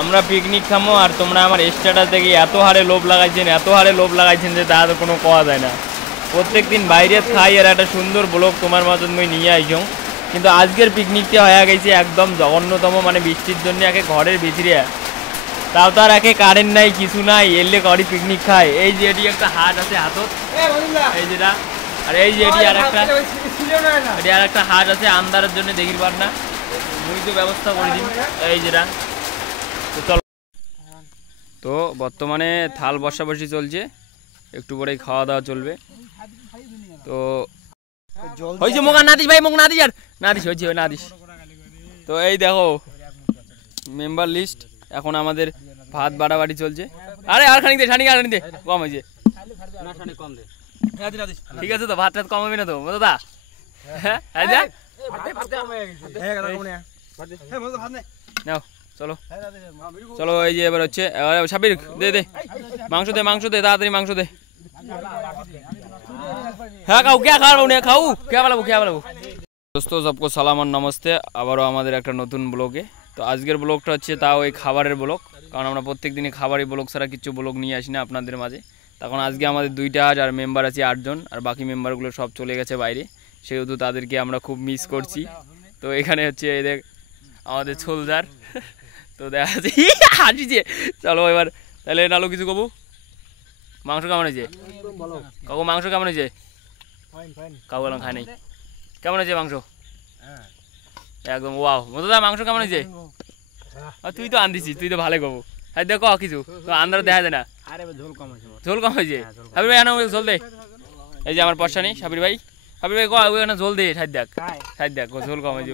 আমরা পিকনিক খামো আর তোমরা আমার স্ট্যাটাস দেখে এত হারে লোভ লাগাইছেন যে তা তো কোনো কোয়া যায় না। প্রত্যেক দিন বাইরে খাই আর একটা সুন্দর ব্লগ তোমার মতন মই নিয়ে আইসং, কিন্তু আজকের পিকনিকটা হয়ে গেছে একদম জঘন্যতম, মানে বৃষ্টির জন্য একে ঘরের ভিতরে, তাও তার একে কারেন্ট নাই কিছু নাই, এলে করি পিকনিক খায়। এই যে এটি একটা হাট আছে হাতত, এই যেটা, আর এই যে এটি আর একটা হাট আছে আন্দারের জন্য দেখির পার না, মুই তো ব্যবস্থা করে দিন এই যেটা। তো চল, তো বর্তমানে থাল বসাবসি চলছে, একটু পরেই খাওয়া দাওয়া চলবে। তো হয়েছে মোকা না দিস ভাই, মুখ না দিস আর না দিস, হয়েছে না দিস। তো এই দেখো মেম্বার লিস্ট, এখন আমাদের ভাত বাড়াবাড়ি চলছে। আরে আর খানিক দে, খানিক আর খানিক দে, কম হয়েছে, ঠিক আছে তো? ভাত টাত কম হবে না তো দাদা? হ্যাঁ নাও চলো চলো, এই যে এবার হচ্ছে সাবির দে দে মাংস দে, মাংস দে তাড়াতাড়ি, মাংস দে। হ্যাঁ খাও, কে খাওয়াবো না, খাও কে বলাবো, কে বলাবো। দোস্ত সবকো সালাম আর নমস্তে, আবারও আমাদের একটা নতুন ব্লগে। তো আজকের ব্লগটা হচ্ছে তাও এই খাবারের ব্লগ, কারণ আমরা প্রত্যেক দিনই খাবারের ব্লগ ছাড়া কিছু ব্লগ নিয়ে আসি না আপনাদের মাঝে। তখন আজকে আমাদের 2টা আর মেম্বার আছে 8 জন, আর বাকি মেম্বারগুলো সব চলে গেছে বাইরে, সেহেতু তাদেরকে আমরা খুব মিস করছি। তো এখানে হচ্ছে এদের আমাদের ছোলদার, তো দেখা যাচ্ছে হাসিছে। চলো এবার তাহলে নালো কিছু কবু, মাংস কেমন হয়েছে কাকু? মাংস কেমন হয়েছে? কাকু এলাম খায় নাই, কেমন হয়েছে মাংস? একদম ওয়াও। মধুদা মাংস কেমন হয়েছে? তুই তো আনদিছিস, তুই তো ভালো কবু। হ্যাঁ দেখো কিছু তো আন্দার দেখা যায় না, ঝোল কম হয়েছে। সাবির ভাই ঝোল দে, এই যে আমার পয়সা নেই সাবির ভাই, সাবির ভাই ওখানে ঝোল দে, সাইড দেখ ঝোল কম হয়েছে।